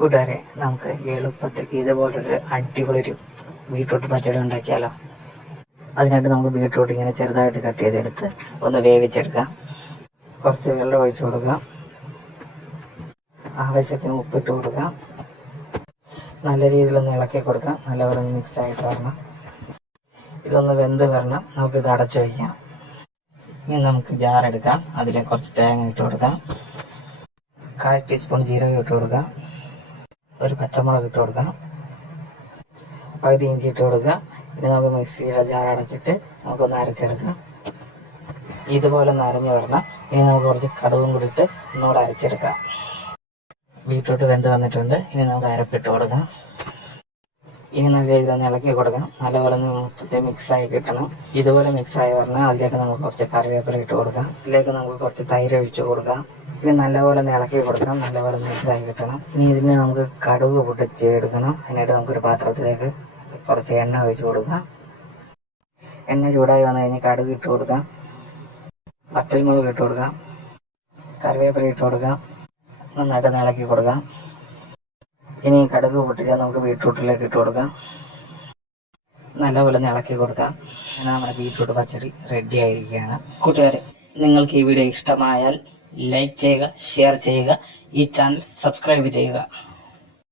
കൂട്ടുകാരെ, നമുക്ക് എളുപ്പത്തിൽ ഇതുപോലൊരു അടിപൊളി ബീട്രൂട്ട് പച്ചടി ഉണ്ടാക്കിയാലോ. അതിനായിട്ട് നമുക്ക് ബീട്രൂട്ട് ഇങ്ങനെ ചെറുതായിട്ട് കട്ട് ചെയ്തെടുത്ത് ഒന്ന് വേവിച്ചെടുക്കാം. കുറച്ച് വെള്ളം ഒഴിച്ചു കൊടുക്കാം. ആവശ്യത്തിന് ഉപ്പിട്ട് കൊടുക്കാം. നല്ല രീതിയിലൊന്ന് ഇളക്കി കൊടുക്കാം. നല്ലപോലെ മിക്സ് ആയിട്ട് വരണം. ഇതൊന്ന് വെന്ത് വരണം. നമുക്കിത് അടച്ചു വയ്ക്കാം. ഇനി നമുക്ക് ജാറെടുക്കാം. അതിലേക്ക് കുറച്ച് തേങ്ങ ഇട്ട് കൊടുക്കാം. 1/4 ടീസ്പൂൺ ജീരകം ഇട്ട് കൊടുക്കാം. ഒരു പച്ചമുളക് ഇട്ട് കൊടുക്കാം. പകുതി ഇഞ്ചി ഇട്ട് കൊടുക്കുക. ഇനി നമുക്ക് മിക്സിയുടെ ജാർ അടച്ചിട്ട് നമുക്കൊന്ന് അരച്ചെടുക്കാം. ഇതുപോലെ ഒന്ന് അരഞ്ഞു വരണം. ഇനി നമുക്ക് കുറച്ച് കടുകും കൂടി ഇട്ട് ഒന്നുകൂടെ അരച്ചെടുക്കാം. ബീട്രൂട്ട് വെന്ത് വന്നിട്ടുണ്ട്. ഇനി നമുക്ക് അരപ്പിട്ട് കൊടുക്കാം. ഇനി നല്ല രീതിയിൽ ഒന്ന് ഇളക്കി കൊടുക്കാം. നല്ലപോലെ ഒന്ന് മൊത്തത്തിൽ മിക്സായി കിട്ടണം. ഇതുപോലെ മിക്സായി പറഞ്ഞാൽ അതിലേക്ക് നമുക്ക് കുറച്ച് കറിവേപ്പില ഇട്ട് കൊടുക്കാം. ഇതിലേക്ക് നമുക്ക് കുറച്ച് തൈര് ഒഴിച്ചു കൊടുക്കാം. ഇനി നല്ലപോലെ ഒന്ന് ഇളക്കി കൊടുക്കാം. നല്ലപോലെ മിക്സായി കിട്ടണം. ഇനി ഇതിന് നമുക്ക് കടുക് പൊട്ടിച്ച് എടുക്കണം. അതിനായിട്ട് നമുക്കൊരു പാത്രത്തിലേക്ക് കുറച്ച് എണ്ണ ഒഴിച്ചു കൊടുക്കാം. എണ്ണ ചൂടായി വന്നു കഴിഞ്ഞാൽ കടുക് ഇട്ട് കൊടുക്കാം. വറ്റൽമുളക് ഇട്ട് കൊടുക്കാം. കറിവേപ്പില ഇട്ട് കൊടുക്കാം. നന്നായിട്ട് ഇളക്കി കൊടുക്കാം. ഇനി കടുക് പൊട്ടിച്ചാൽ നമുക്ക് ബീട്രൂട്ടിലേക്ക് ഇട്ട് കൊടുക്കാം. നല്ലപോലെ ഇളക്കി കൊടുക്കാം. അങ്ങനെ നമ്മുടെ ബീട്രൂട്ട് പച്ചടി റെഡി ആയിരിക്കുകയാണ്. കൂട്ടുകാരെ, നിങ്ങൾക്ക് ഈ വീഡിയോ ഇഷ്ടമായാൽ ലൈക്ക് ചെയ്യുക, ഷെയർ ചെയ്യുക, ഈ ചാനൽ സബ്സ്ക്രൈബ് ചെയ്യുക.